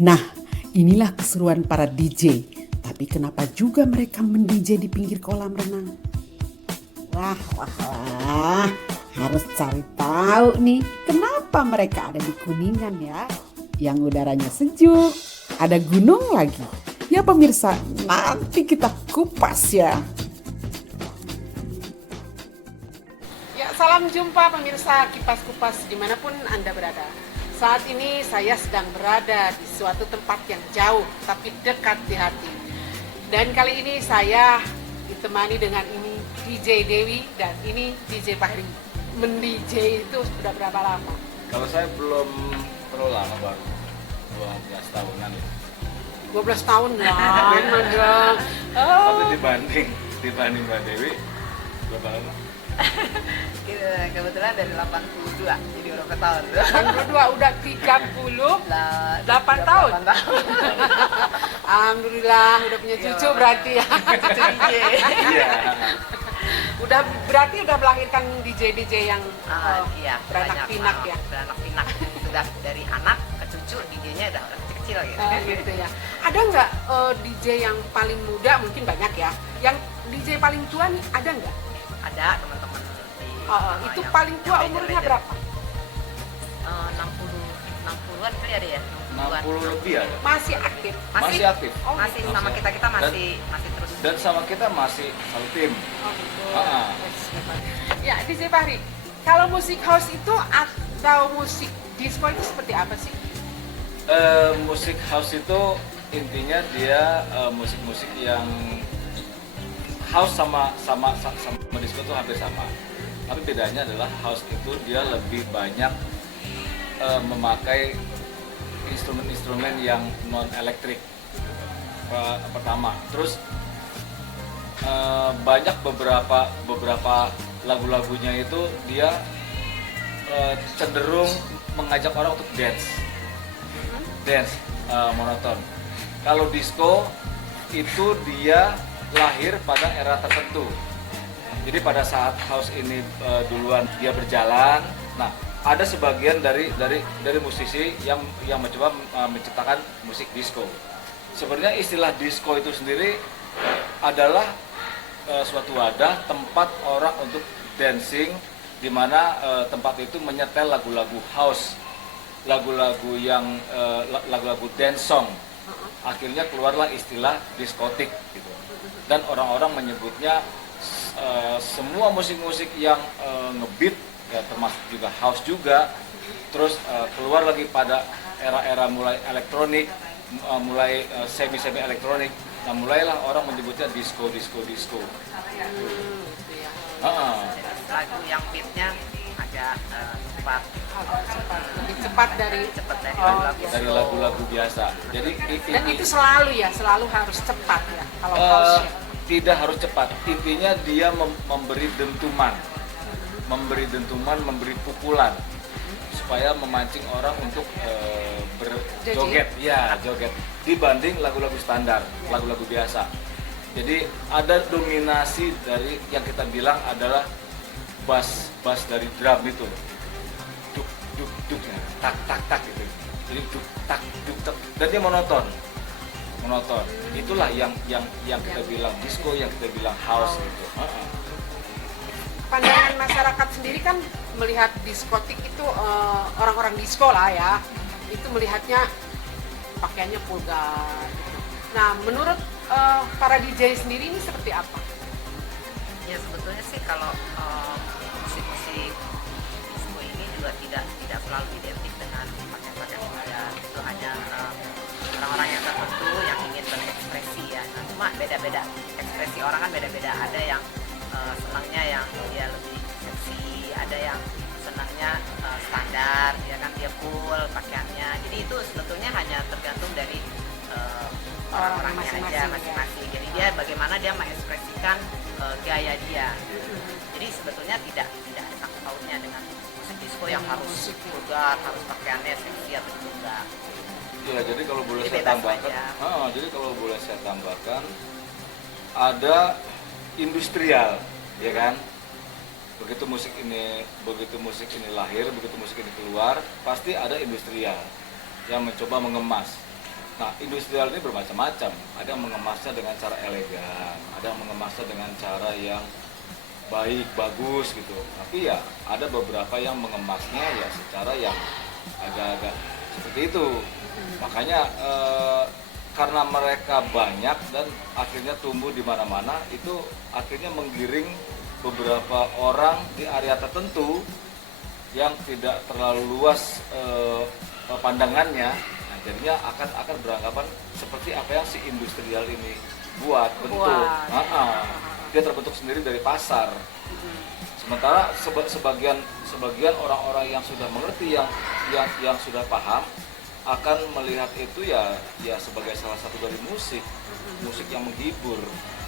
Nah, inilah keseruan para DJ. Tapi kenapa juga mereka men-DJ di pinggir kolam renang? Wah, harus cari tahu nih kenapa mereka ada di Kuningan ya. Yang udaranya sejuk, ada gunung lagi. Ya pemirsa, nanti kita kupas ya. Ya, salam jumpa pemirsa Kipas Kupas dimanapun Anda berada. Saat ini saya sedang berada di suatu tempat yang jauh tapi dekat di hati. Dan kali ini saya ditemani dengan ini DJ Dewi dan ini DJ Fahri. Men-DJ itu sudah berapa lama? Kalau saya belum terlalu lama, baru 12 tahunan ya. 12 tahun lama dong. Tapi dibanding Mbak Dewi, berapa lama? Kebetulan dari 82, jadi berapa tahun? 82 udah 38 tahun. Alhamdulillah udah punya cucu berarti ya. Cucu DJ. Iya. Berarti udah melahirkan DJ yang Iya, beranak pinak ya. Beranak pinak. Sudah dari anak ke cucu, DJ-nya udah kecil-kecil gitu. Gitu ya. Ada nggak DJ yang paling muda, mungkin banyak ya. Yang DJ paling tua nih ada nggak? Ada teman-teman di Itu yang paling tua umurnya legend. berapa? 60-an kali ada ya? 60 lebih ada. Masih aktif. Masih aktif. Oh, Masih gitu. sama kita masih terus. Dan sama kita masih satu tim. Oh, gitu. Ah. Ya, DJ Fahri, kalau musik house itu atau musik disco itu seperti apa sih? Musik house itu intinya dia musik-musik yang house sama disco itu hampir sama. Tapi bedanya adalah house itu dia lebih banyak memakai instrumen-instrumen yang non elektrik pertama. Terus banyak beberapa lagu-lagunya itu dia cenderung mengajak orang untuk dance monoton. Kalau disco itu dia lahir pada era tertentu. Jadi pada saat house ini duluan dia berjalan, nah ada sebagian dari musisi yang mencoba menciptakan musik disco. Sebenarnya istilah disco itu sendiri adalah suatu wadah tempat orang untuk dancing, di mana tempat itu menyetel lagu-lagu house, lagu-lagu dance song. Akhirnya keluarlah istilah diskotik gitu. Dan orang-orang menyebutnya semua musik-musik yang ngebeat ya, termasuk juga house juga. Terus keluar lagi pada era-era mulai elektronik, mulai semi elektronik. Nah, mulailah orang menyebutnya disco. Lagu yang beatnya agak cepat. Lebih cepat dari lagu-lagu dari lagu-lagu biasa. Jadi dan itu selalu harus cepat ya kalau house ya. tidak harus cepat. Intinya dia memberi dentuman, memberi pukulan supaya memancing orang untuk berjoget, ya joget. Dibanding lagu-lagu standar, lagu-lagu biasa. Jadi ada dominasi dari yang kita bilang adalah bass dari drum itu. Duk tak gitu. Jadi duk tak dan dia monoton. Itulah yang kita bilang disco, yang kita bilang house gitu. Pandangan masyarakat sendiri kan melihat diskotik itu orang-orang disco lah ya, itu melihatnya pakaiannya vulgar. Nah, menurut para DJ sendiri ini seperti apa? Ya sebetulnya sih kalau musik-musik disco ini juga tidak selalu identik dengan pakaian vulgar. Itu hanya orang-orang yang tertentu yang ingin berekspresi ya. Nah, cuma beda-beda ekspresi orang kan beda-beda. Ada yang senangnya yang dia lebih seksi, ada yang senangnya standar, ya kan dia full pakaiannya. Jadi itu sebetulnya hanya tergantung dari orang-orangnya aja masing-masing. Jadi dia bagaimana dia mengekspresikan gaya dia. Jadi sebetulnya tidak ada sangkut pautnya dengan musik disco yang harus vulgar, harus pakaiannya seksi atau enggak. Ya, jadi kalau boleh Jadi saya bebas tambahkan, aja. jadi kalau boleh saya tambahkan, ada industrial, ya kan? Begitu musik ini lahir, begitu musik ini keluar, pasti ada industrial yang mencoba mengemas. Nah, industrial ini bermacam-macam. Ada yang mengemasnya dengan cara elegan, ada yang mengemasnya dengan cara yang baik, bagus gitu. Tapi ya ada beberapa yang mengemasnya ya secara yang agak-agak seperti itu. Makanya karena mereka banyak dan akhirnya tumbuh di mana-mana, itu akhirnya menggiring beberapa orang di area tertentu yang tidak terlalu luas pandangannya. Nah, jadinya akan beranggapan seperti apa yang si industrial ini buat bentuk. Dia terbentuk sendiri dari pasar. Sementara sebagian orang-orang yang sudah mengerti, yang sudah paham, akan melihat itu ya sebagai salah satu dari musik yang menghibur.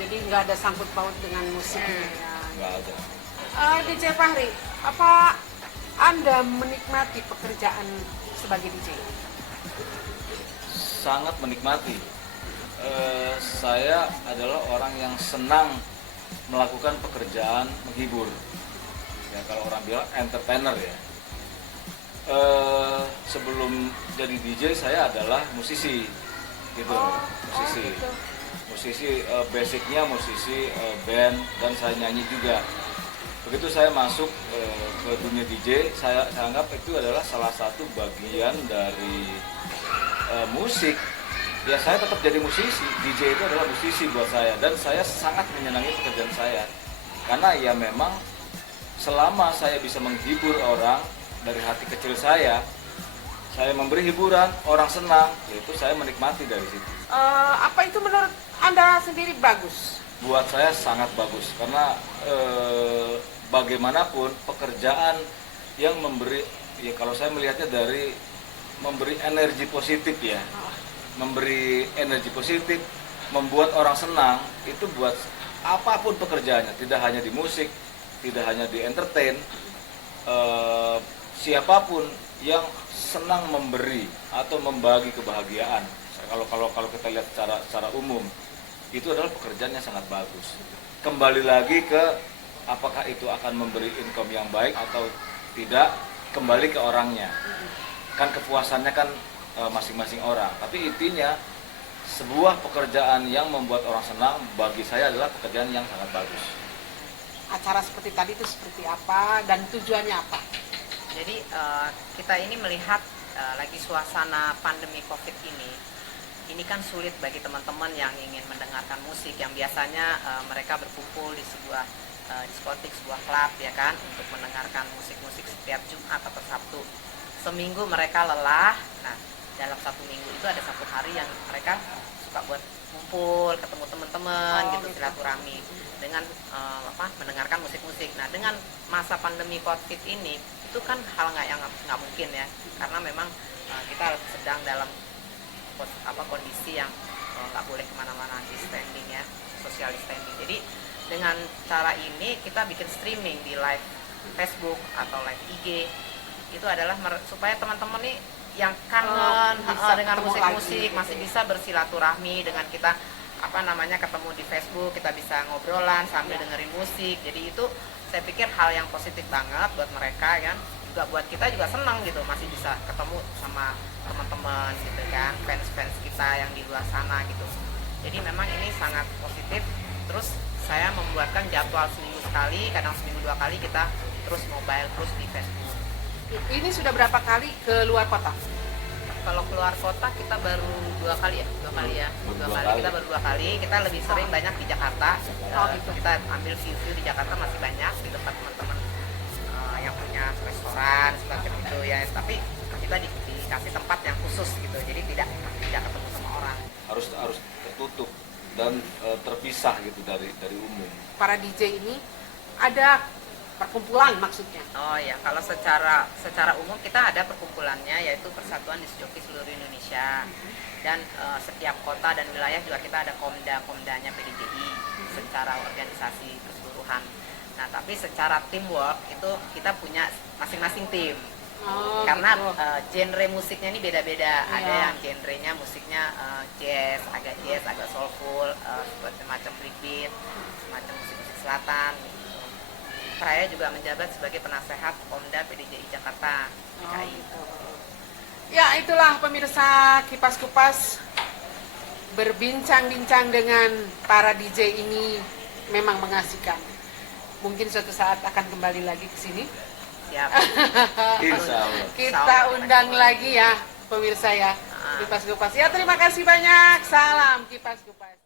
Jadi nggak ada sangkut paut dengan musik ya. Nggak ada. DJ Fahri, apa Anda menikmati pekerjaan sebagai DJ? Sangat menikmati. Saya adalah orang yang senang melakukan pekerjaan menghibur. Ya, kalau orang bilang entertainer ya. Sebelum jadi DJ saya adalah musisi, gitu. Musisi basicnya musisi band, dan saya nyanyi juga. Begitu saya masuk ke dunia DJ, saya anggap itu adalah salah satu bagian dari musik. Ya, saya tetap jadi musisi. DJ itu adalah musisi buat saya, dan saya sangat menyenangi pekerjaan saya. Karena ya memang selama saya bisa menghibur orang dari hati kecil saya memberi hiburan, orang senang, yaitu saya menikmati dari situ. Apa itu menurut Anda sendiri bagus? Buat saya sangat bagus, karena bagaimanapun pekerjaan yang memberi, ya kalau saya melihatnya dari memberi energi positif ya, memberi energi positif, membuat orang senang, itu buat apapun pekerjaannya, tidak hanya di musik, tidak hanya di entertain, siapapun yang senang memberi atau membagi kebahagiaan. Kalau kita lihat secara umum, itu adalah pekerjaan yang sangat bagus. Kembali lagi ke apakah itu akan memberi income yang baik atau tidak, kembali ke orangnya. Kan kepuasannya kan masing-masing orang. Tapi intinya sebuah pekerjaan yang membuat orang senang bagi saya adalah pekerjaan yang sangat bagus. Acara seperti tadi itu seperti apa dan tujuannya apa? Jadi kita ini melihat lagi suasana pandemi COVID ini kan sulit bagi teman-teman yang ingin mendengarkan musik, yang biasanya mereka berkumpul di sebuah diskotik, sebuah klub ya kan, untuk mendengarkan musik-musik setiap Jumat atau Sabtu. Seminggu mereka lelah. Nah, dalam satu minggu itu ada satu hari yang mereka suka buat ngumpul, ketemu teman-teman gitu, silaturahmi dengan mendengarkan musik-musik. Nah, dengan masa pandemi COVID ini itu kan hal nggak mungkin ya, karena memang kita sedang dalam kondisi yang nggak boleh kemana-mana, distancing ya, social distancing. Jadi dengan cara ini kita bikin streaming di live Facebook atau live IG, itu adalah supaya teman-teman nih yang kangen dengan musik-musik masih bisa bersilaturahmi dengan kita, ketemu di Facebook, kita bisa ngobrolan sambil dengerin musik. Jadi itu saya pikir hal yang positif banget buat mereka kan, juga buat kita juga senang gitu, masih bisa ketemu sama teman-teman gitu kan, fans-fans kita yang di luar sana gitu. Jadi memang ini sangat positif. Terus saya membuatkan jadwal seminggu sekali, kadang seminggu 2 kali kita terus mobile terus di Facebook. Ini sudah berapa kali ke luar kota? Kalau keluar kota kita baru 2 kali ya, 2 kali ya, 2 kali kita baru 2 kali. Kita lebih sering banyak di Jakarta. Kita ambil view di Jakarta masih banyak di tempat teman-teman yang punya restoran seperti itu ya. Tapi kita dikasih tempat yang khusus gitu, jadi tidak ketemu sama orang. Harus tertutup dan terpisah gitu dari umum. Para DJ ini ada perkumpulan maksudnya? Oh ya, kalau secara umum kita ada perkumpulannya, yaitu Persatuan Disc Joki Seluruh Indonesia. Dan setiap kota dan wilayah juga kita ada komdanya PDJI secara organisasi keseluruhan. Nah, tapi secara teamwork itu kita punya masing-masing tim. Karena gitu. Genre musiknya ini beda-beda. Ada yang genrenya musiknya jazz, agak soulful, semacam breakbeat, semacam musik-musik selatan. Saya juga menjabat sebagai penasehat Komda PDJI Jakarta DKI. Ya, itulah pemirsa Kipas Kupas berbincang-bincang dengan para DJ ini memang mengasihkan. Mungkin suatu saat akan kembali lagi ke sini. Siap. Insya Allah. Kita undang lagi ya pemirsa ya, Kipas Kupas. Ya terima kasih banyak. Salam Kipas Kupas.